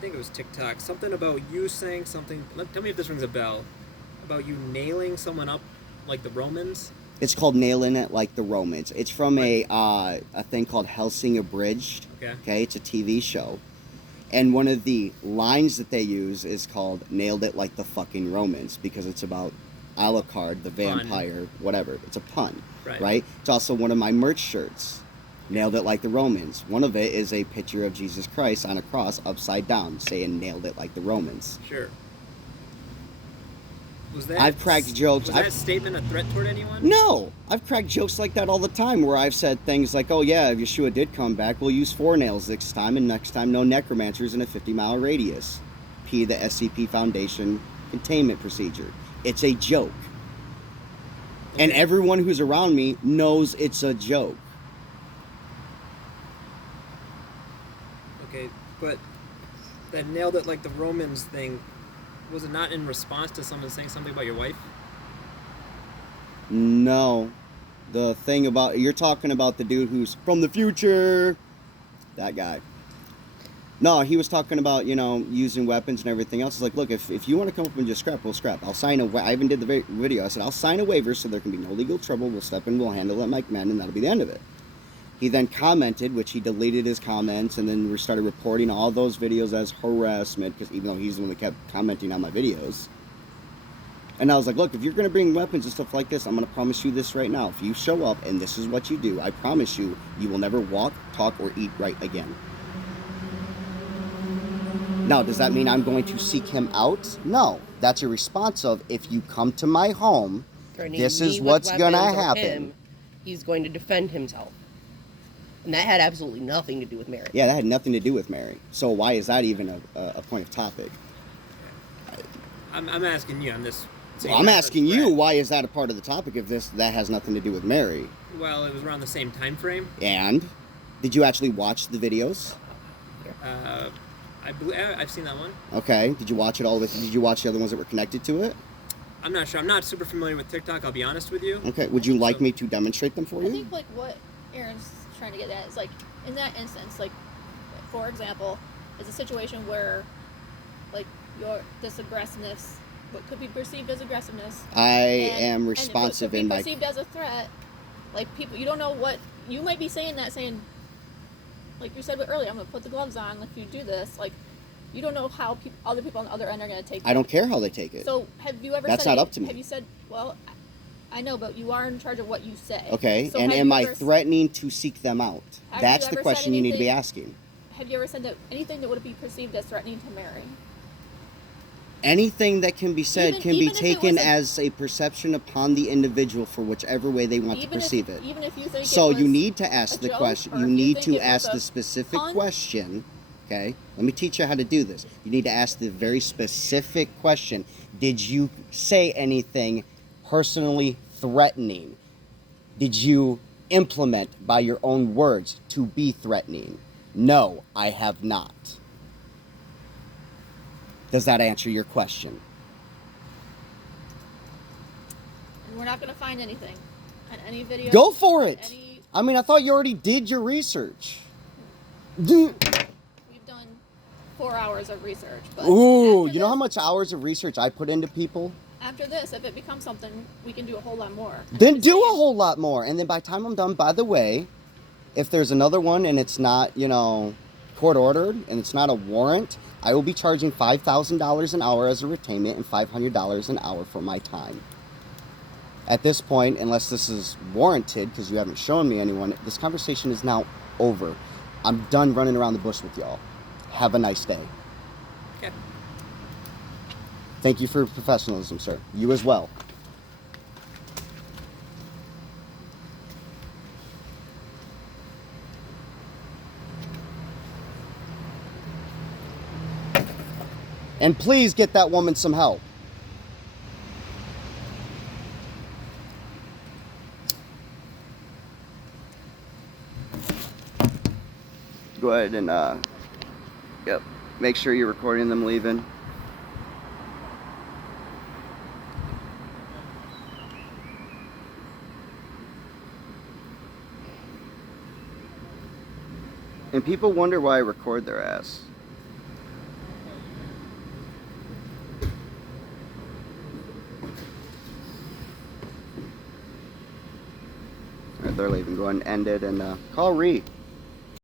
think it was TikTok. Something about you saying something. Tell me if this rings a bell. About you nailing someone up like the Romans. It's called Nailing It Like the Romans. It's from What? a thing called Helsing Abridged. Okay. Okay, it's a TV show. And one of the lines that they use is called Nailed It Like the Fucking Romans, because it's about Alucard, the vampire, whatever. It's a pun, right? It's also one of my merch shirts. Nailed It Like the Romans. One of it is a picture of Jesus Christ on a cross upside down, saying Nailed It Like the Romans. Sure. Was that, I've cracked jokes. Was that statement a threat toward anyone? No! I've cracked jokes like that all the time, where I've said things like, oh yeah, if Yeshua did come back, we'll use 4 nails this time, and next time no necromancers in a 50-mile radius. P, the SCP Foundation containment procedure. It's a joke. Okay. And everyone who's around me knows it's a joke. Okay, but that Nailed It Like the Romans thing, was it not in response to someone saying something about your wife? No. The thing about... You're talking about the dude who's from the future. That guy. No, he was talking about, you know, using weapons and everything else. It's like, look, if you want to come up and just scrap, we'll scrap. I'll sign a... I even did the video. I said, I'll sign a waiver so there can be no legal trouble. We'll step in, we'll handle it like men, and that'll be the end of it. He then commented, which he deleted his comments, and then we started reporting all those videos as harassment, because even though he's the one that kept commenting on my videos. And I was like, look, if you're going to bring weapons and stuff like this, I'm going to promise you this right now. If you show up and this is what you do, I promise you, you will never walk, talk, or eat right again. Now, does that mean I'm going to seek him out? No. That's a response of, if you come to my home, this is what's going to happen. He's going to defend himself. And that had absolutely nothing to do with Mary. Yeah, that had nothing to do with Mary. So why is that even a point of topic? I'm asking you on this. Well, I'm asking you, why is that a part of the topic if that has nothing to do with Mary? Well, it was around the same time frame. And? Did you actually watch the videos? I've seen that one. Okay. Did you watch it all? Did you watch the other ones that were connected to it? I'm not sure. I'm not super familiar with TikTok, I'll be honest with you. Okay. Would you like me to demonstrate them for you? I think, like, what Aaron's trying to get at is, like, in that instance, like, for example, is a situation where, like, this aggressiveness, what could be perceived as aggressiveness, am responsive and in what my... could be perceived as a threat. Like, people, you don't know what you might be saying, like you said earlier, I'm gonna put the gloves on if you do this. Like, you don't know how other people on the other end are gonna take it. I don't care how they take it. So have you ever? That's not up to me. Have you said, well, I know, but you are in charge of what you say. Okay, so and am I threatening to seek them out? That's the question you need to be asking. Have you ever said that anything that would be perceived as threatening to Mary? Anything that can be said can be taken as a perception upon the individual for whichever way they want to perceive it. Even if you think so you need to ask the question. You need to ask the specific pun? question. Okay, let me teach you how to do this. You need to ask the very specific question. Did you say anything personally threatening? Did you implement by your own words to be threatening? No, I have not. Does that answer your question? And we're not going to find anything on any video. Go for it! I mean, I thought you already did your research. We've done 4 hours of research. But ooh, you know how much hours of research I put into people? After this, if it becomes something, we can do a whole lot more. Then do a whole lot more. And then by the time I'm done, by the way, if there's another one and it's not, you know, court ordered and it's not a warrant, I will be charging $5,000 an hour as a retainment and $500 an hour for my time. At this point, unless this is warranted, because you haven't shown me anyone, this conversation is now over. I'm done running around the bush with y'all. Have a nice day. Okay. Thank you for your professionalism, sir. You as well. And please get that woman some help. Go ahead and, yep, make sure you're recording them leaving. And people wonder why I record their ass. they're leaving. Go ahead and end it and call Ree.